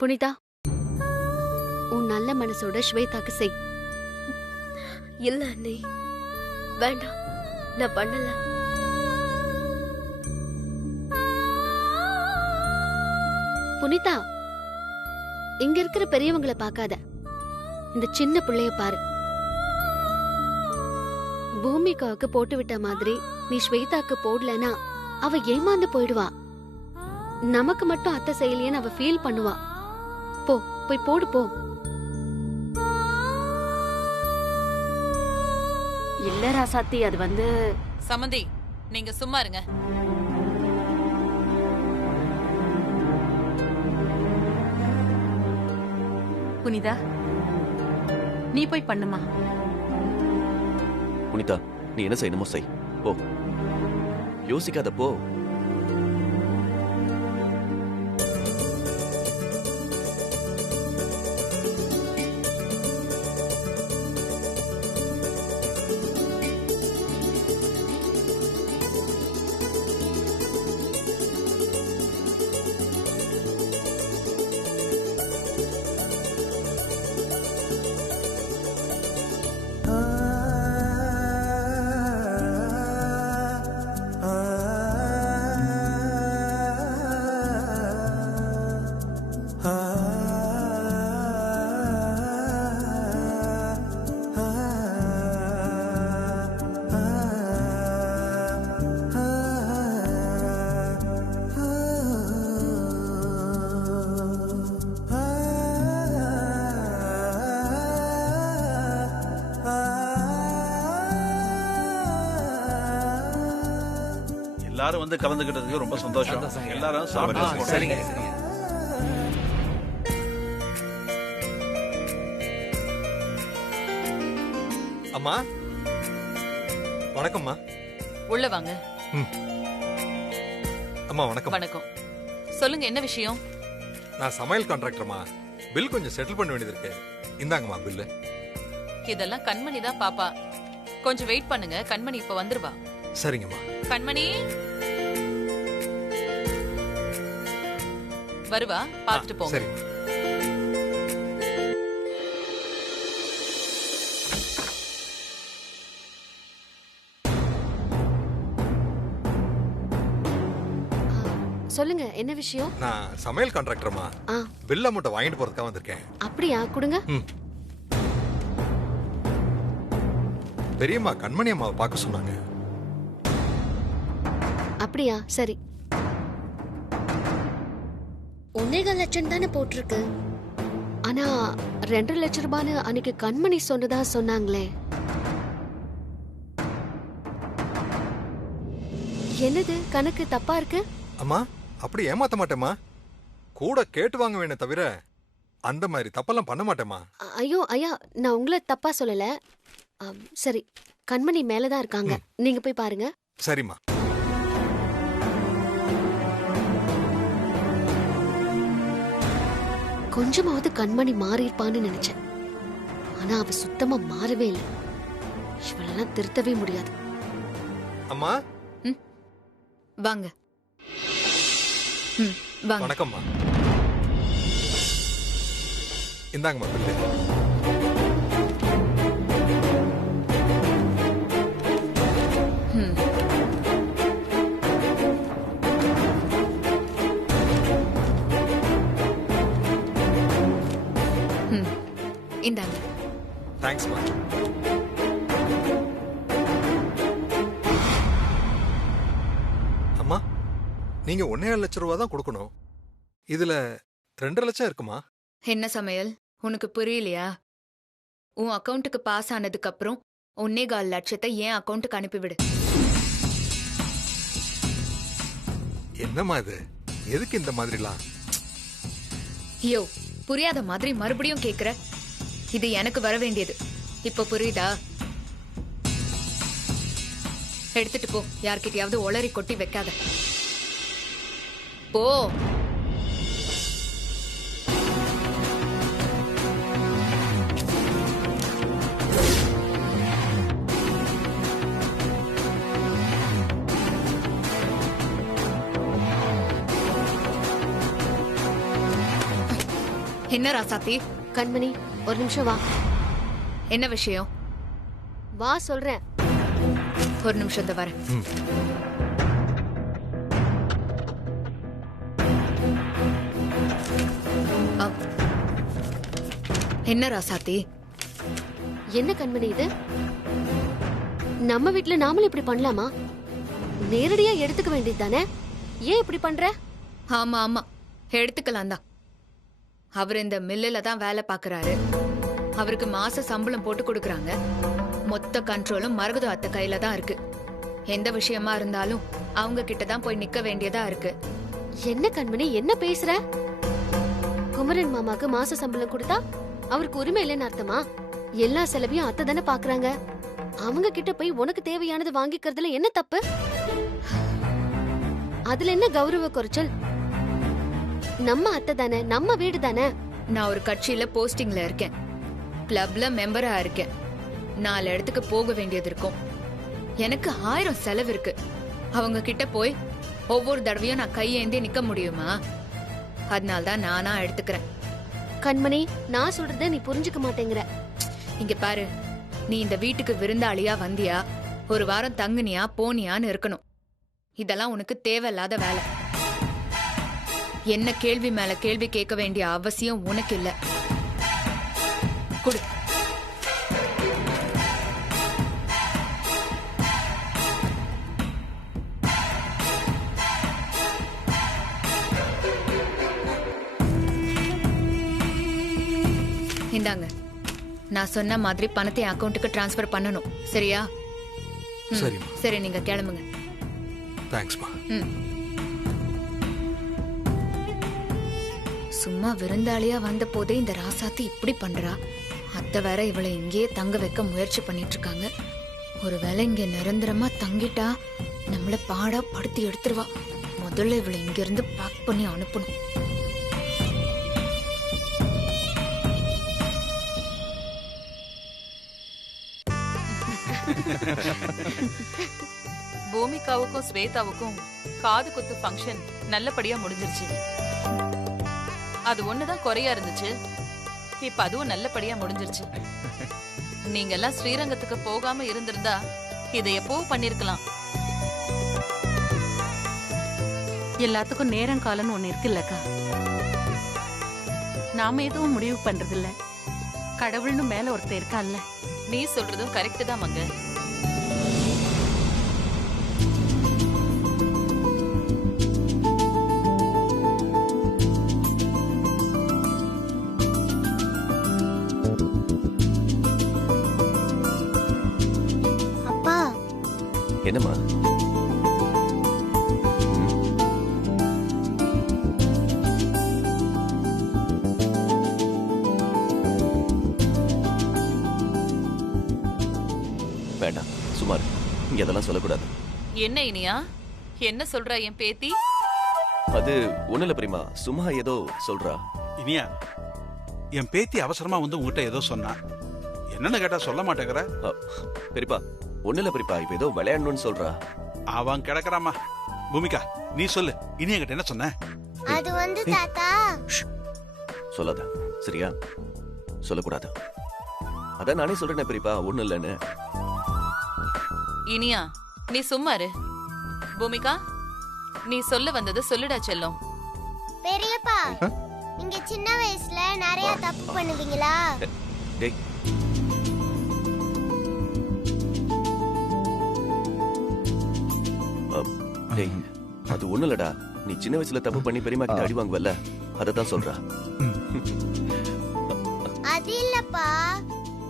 புனிதா, உன் நல்ல மனசோட ஸ்வேதாக்கு செய். இல்ல அண்ணி, வேண்டாம், நான் பண்ணல. புனிதா, இங்க இருக்கிற பெரியவங்களை பார்க்காத, இந்த சின்ன பிள்ளைய பாரு. பூமிகாவுக்கு போட்டு விட்ட மாதிரி நீ ஸ்வேதாக்கு போடலனா அவ ஏமாந்து போயிடுவா. நமக்கு மட்டும் அத்தை செய்யலையேன்னு அவ ஃபீல் பண்ணுவா. போ, போய் போடு போ. இல்ல ராசாத்தி, அது வந்து சமந்தி, நீங்க சும்மா இருங்க. புனிதா, நீ போய் பண்ணுமா. புனிதா, நீ என்ன செய்யணுமோ செய். போ, யோசிக்காத போ. எல்லாரும் வந்து கலந்துக்கிட்டதுக்கு ரொம்ப சந்தோஷம். எல்லாரும் சாப்பிட்டு சரிங்க. அம்மா வணக்கம்மா. உள்ள வாங்க. அம்மா வணக்கம். வணக்கம். சொல்லுங்க, என்ன விஷயம்? நான் சமையல் கான்ட்ராக்டர்மா. பில் கொஞ்சம் செட்டில் பண்ண வேண்டியது இருக்கு. இந்தாங்கம்மா பில்லு. இதெல்லாம் கண்மணி தான் பாப்பா. கொஞ்சம் வெயிட் பண்ணுங்க, கண்மணி இப்ப வந்துருவா. சரிங்கம்மா. கண்மணி வருவா, பாத்துட்டு போங்க. சரி. சொல்லுங்க, என்ன விஷயம்? நான் சமையல் கான்ட்ராக்டர்மா. பில் அமௌண்ட் வாங்கிட்டு போறதுக்காக வந்திருக்கேன். அப்படியா? கொடுங்க. பெரியம்மா கண்மணி அம்மாவை பார்க்க சொன்னாங்க. அப்படியா? சரி. 1.25 லட்சம் தானே போட்டிருக்கு. ஆனா 2 லட்சம் ரூபான்னு அன்னைக்கு கண்மணி சொன்னதா சொன்னாங்களே. என்னது, கணக்கு தப்பா இருக்கு? அம்மா, அப்படி ஏமாத்த மாட்டேம்மா. கூட கேட்டு வாங்க வேணே தவிர அந்த மாதிரி தப்பெல்லாம் பண்ண மாட்டேம்மா. ஐயோ ஐயா, நான் உங்களை தப்பா சொல்லல. சரி, கண்மணி மேலதான் இருக்காங்க, நீங்க போய் பாருங்க. சரிம்மா. கொஞ்சமாவது கண்மணி மாறிப்பான்னு நினைச்சேன். ஆனா அவ சுத்தமா மாறவே இல்லை. இவளெல்லாம் திருத்தவே முடியாது. அம்மா வாங்க. வாங்க. வணக்கம்மா. இந்தாங்கம்மா பில்லு. இந்தாங்க. தேங்க்ஸ்மா. அம்மா, நீங்க 1.5 லட்சம் ரூபா தான் கொடுக்கணும். இதுல 2 லட்சம் இருக்குமா? என்ன சமையல், உனக்கு புரியலையா? உன் அக்கவுண்ட்டுக்கு பாஸ் ஆனதுக்கு அப்புறம் 1.25 லட்சத்தை என் அக்கவுண்ட்டுக்கு அனுப்பிவிடு. என்னம்மா இது, எதுக்கு இந்த மாதிரிலாம்? ஐயோ, புரியாத மாதிரி மறுபடியும் கேக்குற. இது எனக்கு வர வேண்டியது. இப்ப புரியுதா? எடுத்துட்டு போ. யார்கிட்டயாவது ஒளறி கொட்டி வைக்காத. போ. என்ன ராசாத்தி? கண்மணி ஒரு நிமிஷம் வா. என்ன விஷயம்? வா சொல்றேன். ஒரு நிமிஷம் இந்த வரேன். என்ன ராசாத்தி? என்ன கண்மணி இது? நம்ம வீட்ல நாமளும் இப்படி பண்ணலாமா? நேரடியா எடுத்துக்க வேண்டியது தானே? ஏன் இப்படி பண்ற? ஆமா ஆமா, எடுத்துக்கலாம் தான். அவர் இந்த மில்லுல தான் வேலை பாக்குறாரு. அவருக்கு மாச சம்பளம் போட்டு கொடுக்கறாங்க. மொத்த கண்ட்ரோலும் மரகத அத்தை கையில தான் இருக்கு. எந்த விஷயமா இருந்தாலும் அவங்க கிட்ட தான் போய் நிக்க வேண்டியதா இருக்கு. என்ன கண்மணி என்ன பேசுற? குமரன் மாமாக்கு மாச சம்பளம் கொடுத்தா அவருக்கு உரிமை இல்லைன்னு அர்த்தமா? எல்லா செலவையும் அத்தை தானே பாக்குறாங்க. அவங்க கிட்ட போய் உனக்கு தேவையானது வாங்கிக்கிறதுல என்ன தப்பு? அதுல என்ன கௌரவ குறைச்சல்? நம்ம அத்தை தானே, நம்ம வீடு தானே. நான் ஒரு கட்சியில போஸ்டிங்ல இருக்கேன். கிளப்ல மெம்பரா இருக்கேன். 4 இடத்துக்கு போக வேண்டியது இருக்கும். எனக்கு 1000 செலவு இருக்கு. அவங்க கிட்ட போய் ஒவ்வொரு தடவையும் நான் கையேந்தி நிக்க முடியுமா? அதனால்தான் நானா எடுத்துக்கிறேன். கண்மணி நான் சொல்றத நீ புரிஞ்சுக்க மாட்டேங்கிற. இங்க பாரு, நீ இந்த வீட்டுக்கு விருந்தாளியா வந்தியா, ஒரு வாரம் தங்குனியா போனியான்னு இருக்கணும். இதெல்லாம் உனக்கு தேவையில்லாத வேலை. என்ன கேள்வி மேல கேள்வி கேட்க வேண்டிய அவசியம் உனக்கு இல்ல. குடு. இந்தாங்க. நான் சொன்ன மாதிரி பணத்தை அக்கவுண்ட்டுக்கு டிரான்ஸ்ஃபர் பண்ணணும். சரியா? சரிம்மா. சரி, நீங்க கிளம்புங்க. தேங்க்ஸ்மா. சும்மா விருந்தாளியா வந்த போதே இந்த ராசாத்தி இப்படி பண்றா. அத்தை வேற இவளை இங்கேயே தங்க வைக்க முயற்சி பண்ணிட்டு இருக்காங்க. ஒருவேளை இங்க நிரந்தரமா தங்கிட்டா நம்மள பாடா படுத்தி எடுத்துருவா. முதல்ல இவளை இங்க இருந்து பேக் பண்ணி அனுப்பணும். பூமிகாவுக்கும் ஸ்வேதாவுக்கும் காது குத்து ஃபங்க்ஷன் நல்லபடியா முடிஞ்சிருச்சு. அது ஒண்ணுதான் குறையா இருந்துச்சு. இப்ப அதுவும் நல்லபடியா முடிஞ்சிருச்சு. நீங்க எல்லாம் ஸ்ரீரங்கத்துக்கு போகாம இருந்திருந்தா இதை எப்போ பண்ணிருக்கலாம். எல்லாத்துக்கும் நேரம் காலம்னு ஒண்ணு இருக்குல்லக்கா. நாம எதுவும் முடிவு பண்றது இல்ல. கடவுள்னு மேல ஒருத்தர் இருக்கான்ல. நீ சொல்றதும் கரெக்ட் தான் மங்க. என்னம்மா? வேண்டாம், சுமார். இங்க அதெல்லாம் சொல்லக்கூடாது. என்ன இனியா? என்ன சொல்றா என் பேத்தி? அது ஒண்ணுல பிரிமா, சும்மா ஏதோ சொல்றா. இனியா, என் பேத்தி அவசரமா வந்து உங்ககிட்ட ஏதோ சொன்னா. என்னன்னு கேட்டா சொல்ல மாட்டேங்கிற. பெரியப்பா, ஒண்ணுல பெரியப்பா, இப்ப ஏதோ விளையாடணும்னு சொல்றா. அவன் கிடக்குறாமா. பூமிகா நீ சொல்லு, இனி என்கிட்ட என்ன சொன்ன? அது வந்து தாத்தா. சொல்லாத, சரியா? சொல்லக்கூடாது. அதான் நானே சொல்றேன் பெரியப்பா, ஒண்ணு இல்லன்னு. இனியா நீ சும்மா இரு. பூமிகா நீ சொல்ல வந்தது சொல்லுடா செல்லம். பெரியப்பா, நீங்க சின்ன வயசுல நிறைய தப்பு பண்ணுவீங்களா? டேய், டேய், அது ஒண்ணு இல்லடா. நீ சின்ன வயசுல தப்பு பண்ணி பெரியமா கிட்ட அடி வாங்குவல்ல, அததான் சொல்றா. அது இல்லப்பா,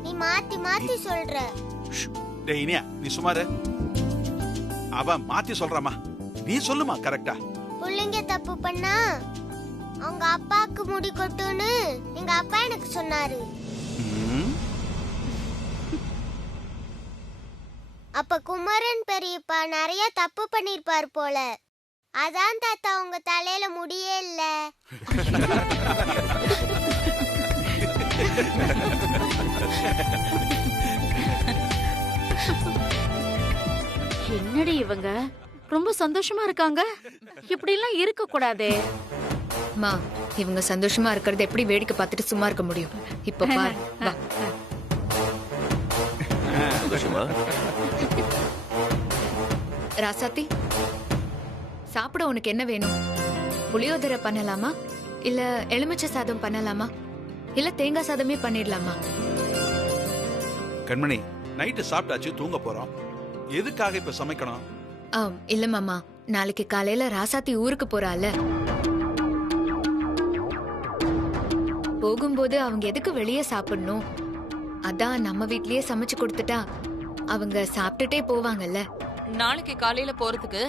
நீ மாத்தி மாத்தி சொல்ற. டேய் இனியா நீ சுமாரு. அவன் மாத்தி சொல்றாமா, நீ சொல்லுமா கரெக்டா. புள்ளைங்க தப்பு பண்ணா அவங்க அப்பாக்கு முடி கொட்டுன்னு எங்க அப்பா எனக்கு சொன்னாரு. அப்ப குமரன் பெரியப்பா நிறைய தப்பு பண்ணிருப்பார் போல. அதான் தாத்தா உங்க தலையில முடியே இல்ல. என்னடி இவங்க ரொம்ப சந்தோஷமா இருக்காங்க? இப்படி எல்லாம் இருக்க கூடாதே. மா இவங்க சந்தோஷமா இருக்கிறத எப்படி வேடிக்கை பார்த்துட்டு சும்மா இருக்க முடியும்? இப்ப பாரு வா. சந்தோஷமா? ராசாத்தி, சாப்பிட உனக்கு என்ன வேணும்? புளியோதரை பண்ணலாமா, இல்ல எலுமிச்சை சாதம் பண்ணலாமா, இல்ல தேங்காய் சாதமே பண்ணிடலாமா? கண்மணி, நைட்டு சாப்பிட்டாச்சு, தூங்க போறோம். எதுக்காக இப்ப சமைக்கணும்? இல்ல மாமா, நாளைக்கு காலையில ராசாத்தி ஊருக்கு போறால, போகும்போது அவங்க எதுக்கு வெளியே சாப்பிடணும்? அதான் நம்ம வீட்லயே சமைச்சு கொடுத்துட்டா அவங்க சாப்பிட்டுட்டே போவாங்கல்ல. நாளைக்கு காலையில போறதுக்கு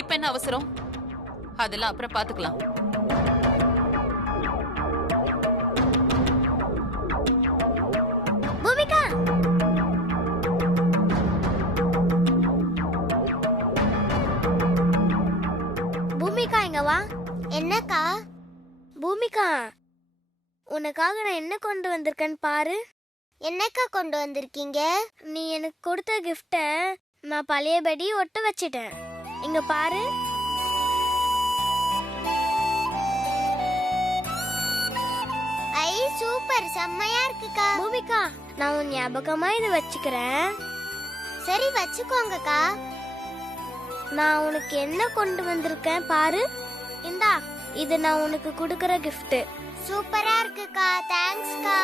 இப்ப என்ன அவசரம்? அதெல்லாம் அப்புறம் பாத்துக்கலாம். பூமிகா, பூமிகா இங்க வா. என்னக்கா? பூமிகா, உனக்காக நான் என்ன கொண்டு வந்திருக்கேன்னு பாரு. என்னக்கா கொண்டு வந்திருக்கீங்க? நீ எனக்கு கொடுத்த கிஃப்ட நான் பழையபடி ஒட்ட வச்சிட்டேன். இங்க பாரு. ஐ சூப்பர், செம்மையா இருக்குக்கா. பூமிகா, நான் உன் ஞாபகமா இதை வச்சுக்கிறேன். சரி வச்சுக்கோங்கக்கா. நான் உனக்கு என்ன கொண்டு வந்திருக்கேன் பாரு. இந்தா, இது நான் உனக்கு கொடுக்கற கிஃப்ட். சூப்பரா இருக்குக்கா, தேங்க்ஸ்க்கா.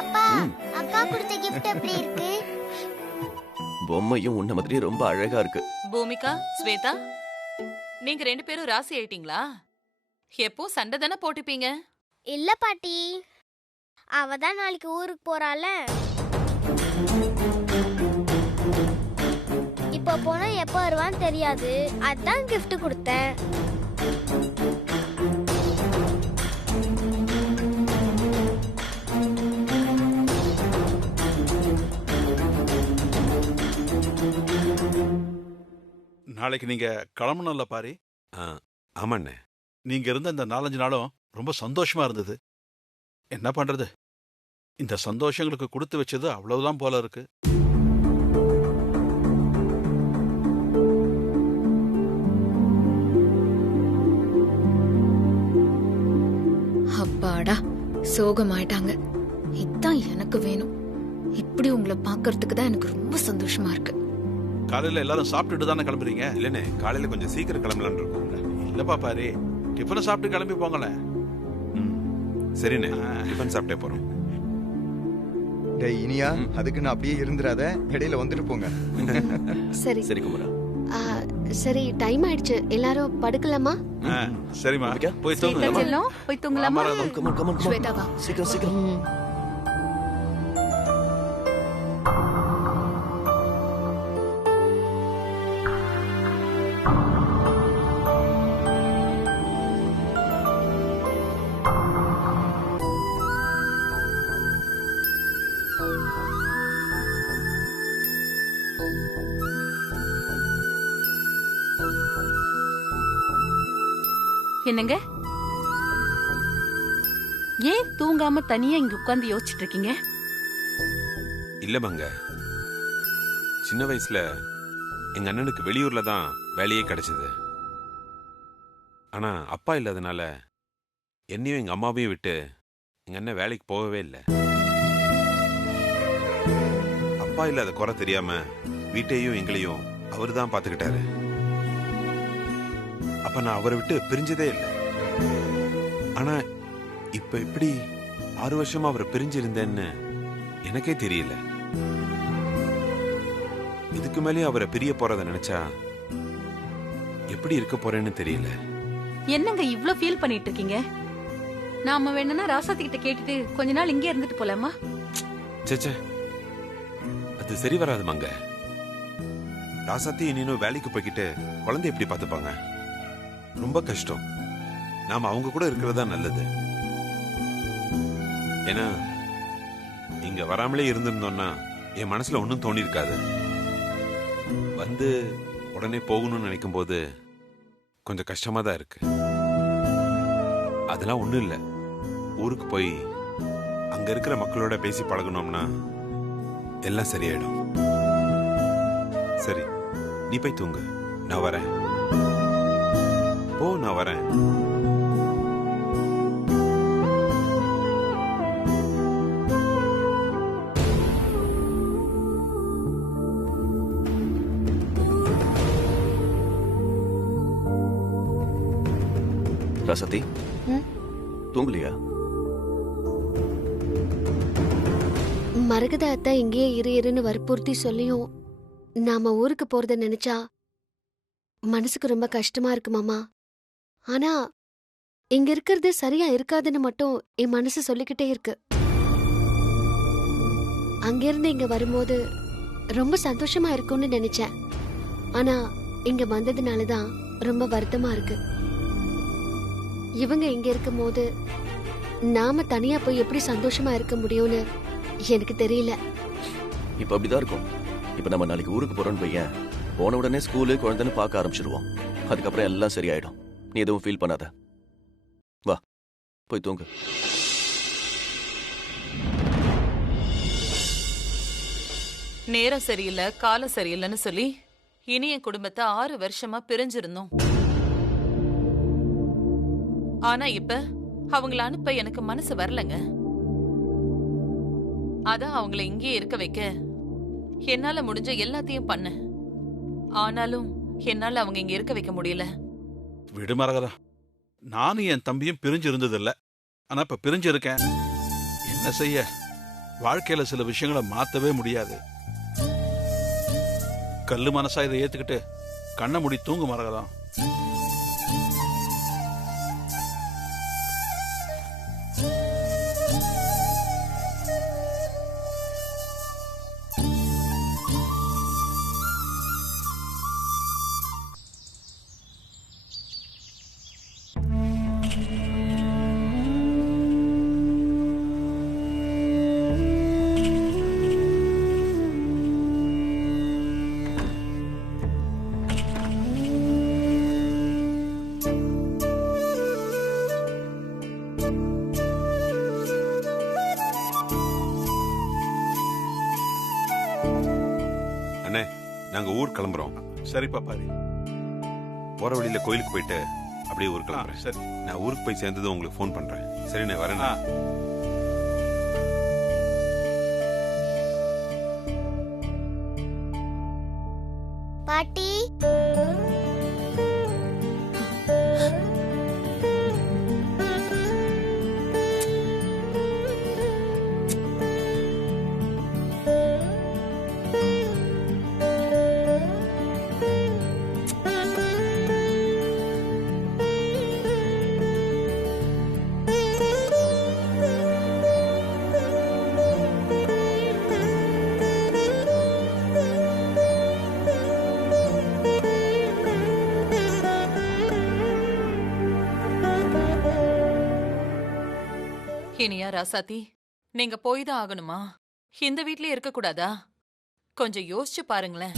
அப்பா, அக்கா கொடுத்த கிஃப்ட் எப்படி இருக்கு? பொம்மையும் உன்ன மாதிரி ரொம்ப அழகா இருக்கு. பூமிகா, ஸ்வேதா, நீங்க 2 பேரும் ராசி ஆயிட்டீங்களா? எப்போ சண்டை தானே போட்டுப்பீங்க? இல்ல பாட்டி, அவ தான் நாளைக்கு ஊருக்கு போறாள. இப்ப போனா எப்ப வருவான்னு தெரியாது, அதான் gift கொடுத்தேன். நாளைக்கு நீங்க கிளம்பணும்ல பாரி? ஆமாண்ணே. நீங்க இருந்த இந்த 4-5 நாளும் ரொம்ப சந்தோஷமா இருந்தது. என்ன பண்றது, இந்த சந்தோஷங்களுக்கு கொடுத்து வச்சது அவ்வளவுதான் போல இருக்கு. அப்பாடா, சோகமாயிட்டாங்க. இதான் எனக்கு வேணும். இப்படி உங்களை பாக்குறதுக்கு தான் எனக்கு ரொம்ப சந்தோஷமா இருக்கு. காலையில எல்லாரும் சாப்பிட்டுட்டு தானே கிளம்புறீங்க? இல்லண்ணே, காலையில கொஞ்சம் சீக்கிரம் கிளம்பலான்னு இருக்கோம். இல்லப்பா பாரு, டிஃபனை சாப்பிட்டு கிளம்பி போங்களேன். சரிண்ணே, டிஃபன் சாப்பிட்டே போறோம். டேய் இனியா, அதுக்கு நான் அப்படியே இருந்துராத, இடையில வந்துட்டு போங்க. சரி சரி குமரா. சரி, டைம் ஆயிடுச்சு, எல்லாரும் படுக்கலாமா? சரிம்மா, போய் ஸ்வேதா தூங்குங்க. செல்லம், போய் தூங்கலாமா? Come on, come on. Shweta வா. சீக்கிரம் சீக்கிரம். என்னங்க, ஏன் தூங்காம தனியா இங்க உட்கார்ந்து யோசிச்சுட்டு இருக்கீங்க? இல்ல மங்க, சின்ன வயசுல எங்க அண்ணனுக்கு வெளியூர்ல தான் வேலையே கிடைச்சது. ஆனா அப்பா இல்லாதனால என்னையும் எங்க அம்மாவையும் விட்டு எங்க அண்ணன் வேலைக்கு போகவே இல்லை. அப்பா இல்லாத குறை தெரியாம வீட்டையும் எங்களையும் அவரு தான் பாத்துக்கிட்டாரு. அப்ப நான் அவரை விட்டு பிரிஞ்சதே இல்லை. ஆனா இப்ப எப்படி 6 வருஷமா அவரை பிரிஞ்சிருந்தேன்னு எனக்கே தெரியல. இதுக்கு மேலே அவரை பிரிய போறத நினைச்சா எப்படி இருக்க போறேன்னு தெரியல. என்னங்க இவ்ளோ ஃபீல் பண்ணிட்டு இருக்கீங்க? நாம வேணும்னா ராசாத்தி கிட்ட கேட்டுட்டு கொஞ்ச நாள் இங்கே இருந்துட்டு போலாமா? சேச்சே, அது சரி வராது மங்க. ராசாத்தி இன்னும் வேலைக்கு போய்கிட்டு குழந்தை எப்படி பார்த்துப்பாங்க? ரொம்ப கஷ்டம். நாம அவங்க கூட இருக்கிறதா நல்லது. ஏன்னா இங்க வராமலே இருந்திருந்தோம்னா என் மனசுல ஒன்னும் தோணி இருக்காது. வந்து உடனே போகணும்னு நினைக்கும் போது கொஞ்சம் கஷ்டமா தான் இருக்கு. அதெல்லாம் ஒண்ணும் இல்ல. ஊருக்கு போய் அங்க இருக்கிற மக்களோட பேசி பழகணும்னா எல்லாம் சரியாயிடும். சரி, நீ போய் தூங்கு, நான் வரேன். போ, நான் வரேன். ராசாத்தி, தூங்கலையா? மரகத அத்தை இங்கேயே இருன்னு வற்புறுத்தி சொல்லியும் நாம ஊருக்கு போறத நினைச்சா மனசுக்கு ரொம்ப கஷ்டமா இருக்கு மாமா. ஆனா இங்க இருக்கிறது சரியா இருக்காதுன்னு மட்டும் என் மனசு சொல்லிக்கிட்டே இருக்கு. அங்கிருந்து இங்க வரும்போது ரொம்ப சந்தோஷமா இருக்கும்னு நினைச்சேன். ஆனா இங்க வந்ததுனாலதான் ரொம்ப வருத்தமா இருக்கு. இவங்க இங்க இருக்கும் போது நாம தனியா போய் எப்படி சந்தோஷமா இருக்க முடியும்னு எனக்கு தெரியல. இப்ப அப்படிதான் இருக்கும். இப்ப நம்ம நாளைக்கு ஊருக்கு போறோம்னு பையன், போன உடனே ஸ்கூலு குழந்தைன்னு பார்க்க ஆரம்பிச்சிருவோம். அதுக்கப்புறம் எல்லாம் சரியாயிடும். நீ எதுவும் ஃபீல் பண்ணாத. வா, போய் தூங்கு. நேரம் சரியில்லை, காலம் சரியில்லைன்னு சொல்லி இனி என் குடும்பத்தை 6 வருஷமா பிரிஞ்சிருந்தோம். ஆனா இப்ப அவங்கள அனுப்ப எனக்கு மனசு வரலங்க. அதான் அவங்கள இங்கே இருக்க வைக்க என்னால முடிஞ்ச எல்லாத்தையும் பண்ண. ஆனாலும் என்னால அவங்க இங்க இருக்க வைக்க முடியல. விடு மரகதா, நானும் என் தம்பியும் பிரிஞ்சு இருந்ததில்ல. ஆனா இப்ப பிரிஞ்சு இருக்கேன். என்ன செய்ய, வாழ்க்கையில சில விஷயங்களை மாத்தவே முடியாது. கல்லு மனசா இதை ஏத்துக்கிட்டு கண்ணை மூடி தூங்கு மரகதா. அண்ணே, நாங்க ஊர் கிளம்புறோம். சரி பாப்பாரி, போற வழியில கோயிலுக்கு போயிட்டு அப்படியே ஊர் கிளம்புறேன். சரி, நான் ஊருக்கு போய் சேர்ந்ததும் உங்களுக்கு ஃபோன் பண்றேன். சரிண்ணே, வரேன். பாட்டி, இனியா ராசாத்தி, நீங்க போய் தான் ஆகணுமா? இந்த வீட்லயே இருக்க கூடாதா? கொஞ்சம் யோசிச்சு பாருங்களேன்.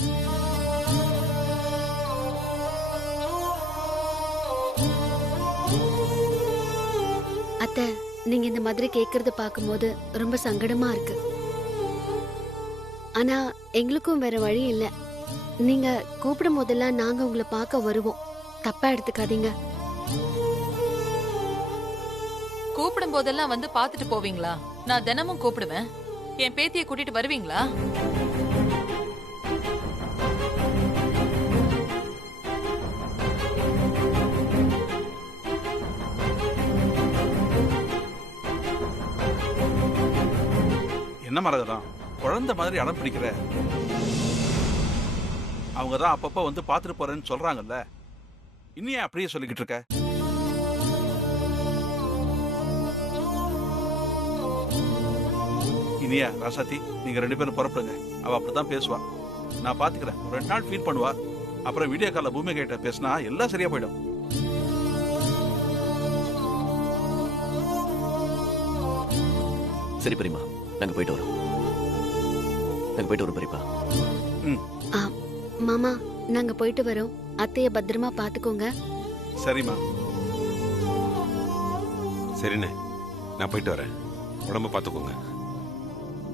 அத்தை, நீங்க இந்த மாதிரி கேக்குறத பாக்கும்போது ரொம்ப சங்கடமா இருக்கு. ஆனா எங்களுக்கும் வேற வழி இல்ல. நீங்க கூப்பிடும் போதெல்லாம் நாங்க உங்களை பார்க்க வருவோம். தப்பா எடுத்துக்காதீங்க. கூப்பிடும் போதெல்லாம் வந்து பாத்துட்டு போவீங்களா? நான் தினமும் கூப்பிடுவேன். என் பேத்தியை கூட்டிட்டு வருவீங்களா? என்ன மரகதா, குழந்தை மாதிரி அடம் பிடிக்கிற? அவங்கதான் அப்பப்ப வந்து பாத்துட்டு போறேன்னு சொல்றாங்கல்ல, இன்னும் அப்படியே சொல்லிக்கிட்டு இருக்க? இனியா, ராசாத்தி, நீங்க 2 பேரும் புறப்படுங்க. அவ அப்படித்தான் பேசுவா. நான் பாத்துக்கிறேன். 2 நாள் ஃபீல் பண்ணுவா. அப்புறம் வீடியோ கால்ல பூமி கிட்ட பேசினா எல்லாம் சரியா போயிடும். சரி பெரியமா, நாங்க போயிட்டு வரோம். பெரியப்பா. மாமா, நாங்க போயிட்டு வரோம். அத்தைய பத்திரமா பாத்துக்கோங்க. சரிம்மா. சரிண்ணே, நான் போயிட்டு வரேன். உடம்ப பாத்துக்கோங்க.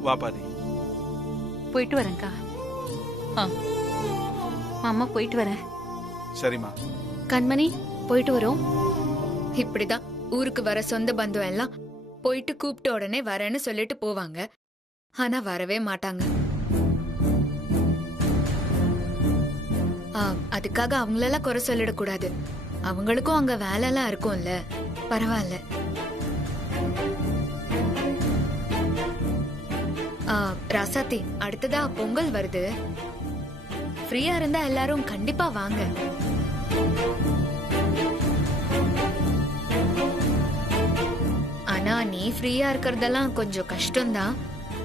வா பாதி. போயிட்டு வரேன்க்கா. மாமா போயிட்டு வரேன். சரிம்மா. கண்மணி போயிட்டு வரோம். இப்படிதான் ஊருக்கு வர சொந்த பந்தம் எல்லாம் போயிட்டு கூப்பிட்ட உடனே வரேன்னு சொல்லிட்டு போவாங்க. ஆனா வரவே மாட்டாங்க. அதுக்காக அவங்களெல்லாம் குறை சொல்லிடக்கூடாது. அவங்களுக்கும் அங்க வேலை எல்லாம் இருக்கும்ல. பரவாயில்ல. ராசாத்தி, அடுத்ததா பொங்கல் வருது. ஃப்ரீயா இருந்தா எல்லாரும் கண்டிப்பா வாங்க. ஆனா நீ ஃப்ரீயா இருக்கிறதெல்லாம் கொஞ்சம் கஷ்டம்தான்.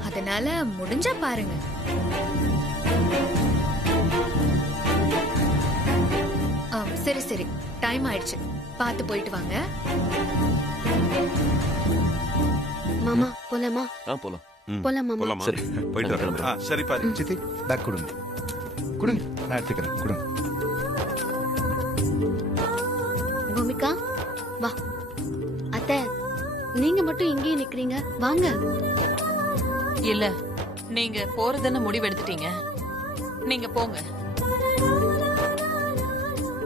அதனால முடிஞ்சா பாருங்க. சரி சரி, டைம் ஆயிடுச்சு. பார்த்து போயிட்டு வாங்க. மாமா போலாமா? போலாம். போலாம் மாமா. போலாமா? சரி. போயிட்டு வரேன். சரிப்பா. சித்தி பேக் கொடுங்க. கொடுங்க, நான் எடுத்துக்கிறேன். கொடுங்க. பூமிகா வா. அத்தை, நீங்க மட்டும் இங்கேயே நிக்கிறீங்க, வாங்க. இல்ல, நீங்க போறதுன்னு முடிவெடுத்துட்டீங்க. நீங்க போங்க.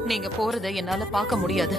நீங்க போறத என்னால பார்க்க முடியாது.